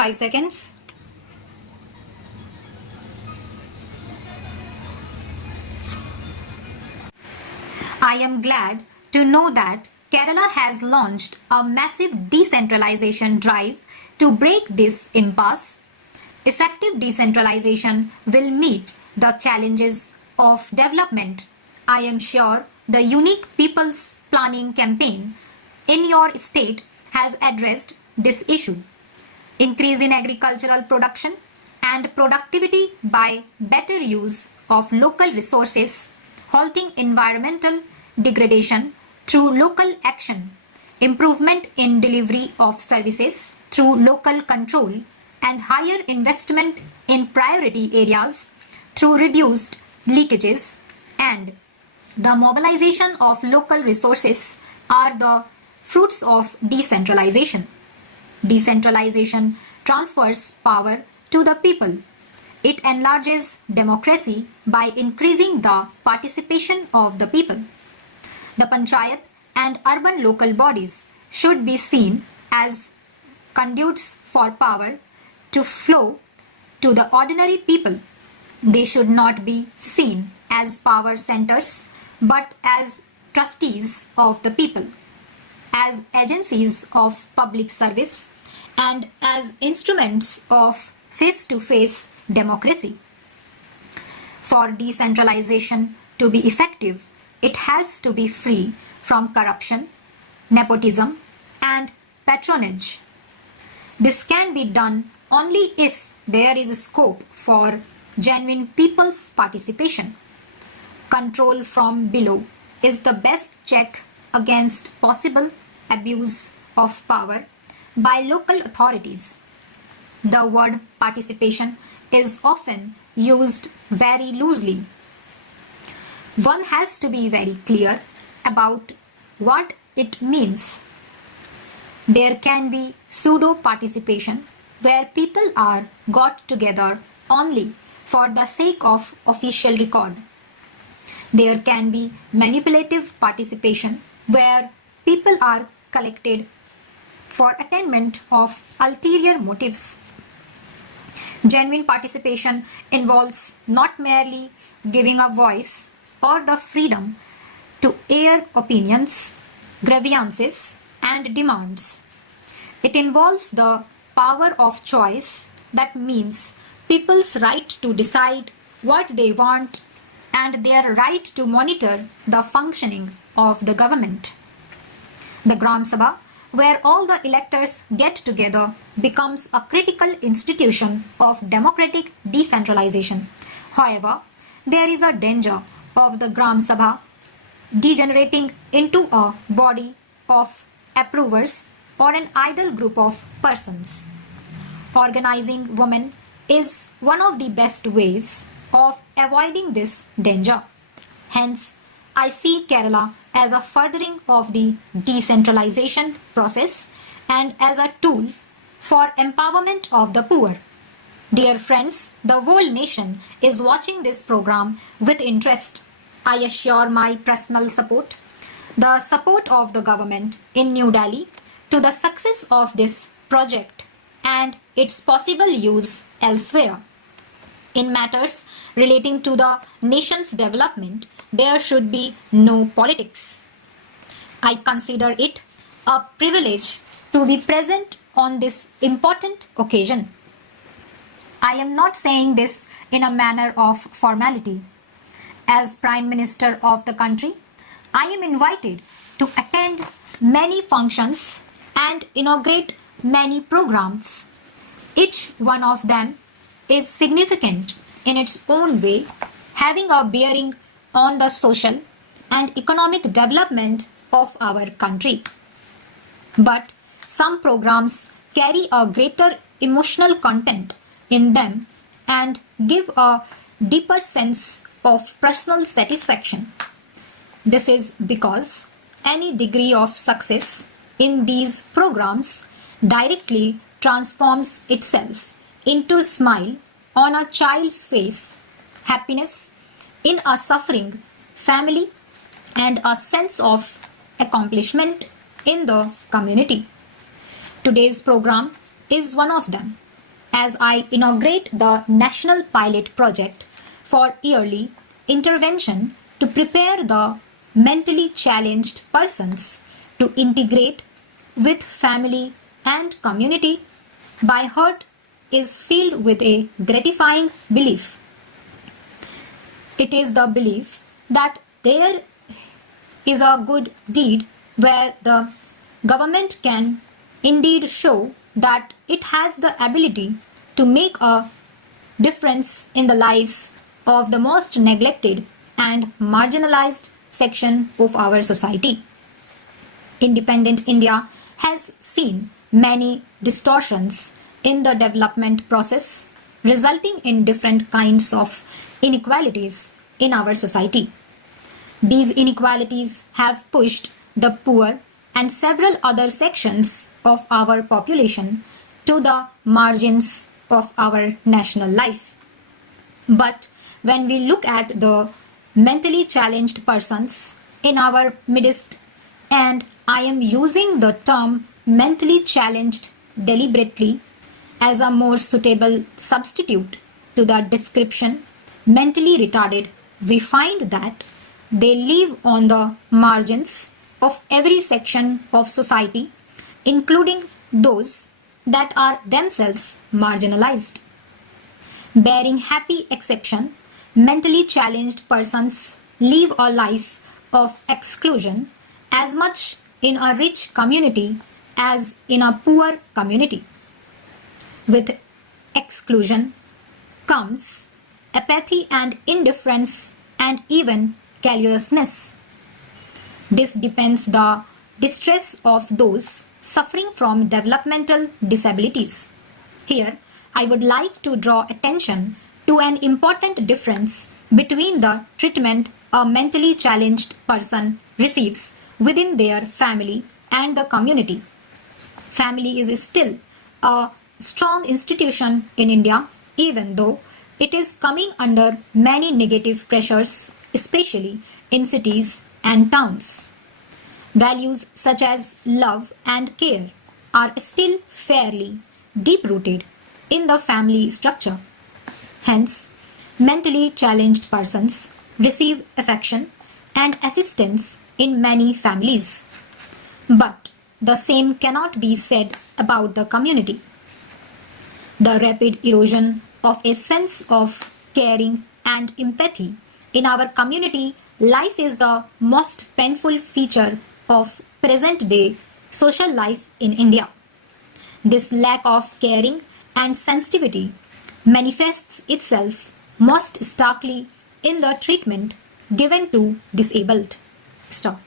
5 seconds. I am glad to know that Kerala has launched a massive decentralization drive to break this impasse. Effective decentralization will meet the challenges of development. I am sure the unique People's Planning campaign in your state has addressed this issue. Increase in agricultural production and productivity by better use of local resources, halting environmental degradation through local action, improvement in delivery of services through local control, and higher investment in priority areas through reduced leakages and the mobilization of local resources are the fruits of decentralization. Decentralization transfers power to the people. It enlarges democracy by increasing the participation of the people. The panchayat and urban local bodies should be seen as conduits for power to flow to the ordinary people. They should not be seen as power centers but as trustees of the people, as agencies of public service, and as instruments of face-to-face democracy. For decentralization to be effective, it has to be free from corruption, nepotism, and patronage. This can be done only if there is scope for genuine people's participation. Control from below is the best check against possible abuse of power by local authorities. The word participation is often used very loosely. One has to be very clear about what it means. There can be pseudo-participation where people are got together only for the sake of official record. There can be manipulative participation where people are collected for attainment of ulterior motives. Genuine participation involves not merely giving a voice or the freedom to air opinions, grievances, and demands. It involves the power of choice, that means people's right to decide what they want and their right to monitor the functioning of the government. The Gram Sabha, where all the electors get together, becomes a critical institution of democratic decentralization. However, there is a danger of the Gram Sabha degenerating into a body of approvers or an idle group of persons. Organizing women is one of the best ways of avoiding this danger. Hence, I see Kerala as a furthering of the decentralization process and as a tool for empowerment of the poor. Dear friends, the whole nation is watching this program with interest. I assure my personal support, the support of the government in New Delhi to the success of this project and its possible use elsewhere. In matters relating to the nation's development, there should be no politics. I consider it a privilege to be present on this important occasion. I am not saying this in a manner of formality. As Prime Minister of the country, I am invited to attend many functions and inaugurate many programs. Each one of them is significant in its own way, having a bearing on the social and economic development of our country. But some programs carry a greater emotional content in them and give a deeper sense of personal satisfaction. This is because any degree of success in these programs directly transforms itself into a smile on a child's face, happiness in a suffering family, and a sense of accomplishment in the community. Today's program is one of them. as I inaugurate the national pilot project for yearly intervention to prepare the mentally challenged persons to integrate with family and community, my heart is filled with a gratifying belief. It is the belief that there is a good deed where the government can indeed show that it has the ability to make a difference in the lives of the most neglected and marginalized section of our society. Independent India has seen many distortions in the development process, resulting in different kinds of inequalities in our society. These inequalities have pushed the poor and several other sections of our population to the margins of our national life. But when we look at the mentally challenged persons in our midst, and I am using the term mentally challenged deliberately as a more suitable substitute to the description mentally retarded, we find that they live on the margins of every section of society, including those that are themselves marginalized. Bearing happy exception, mentally challenged persons live a life of exclusion as much in a rich community as in a poor community. With exclusion comes apathy and indifference and even carelessness. This depends the distress of those suffering from developmental disabilities. Here, I would like to draw attention to an important difference between the treatment a mentally challenged person receives within their family and the community. Family is still a strong institution in India, even though it is coming under many negative pressures, especially in cities and towns. Values such as love and care are still fairly deep-rooted in the family structure. Hence, mentally challenged persons receive affection and assistance in many families. But the same cannot be said about the community. The rapid erosion of a sense of caring and empathy in our community life is the most painful feature of present-day social life in India. This lack of caring and sensitivity manifests itself most starkly in the treatment given to disabled. Stop.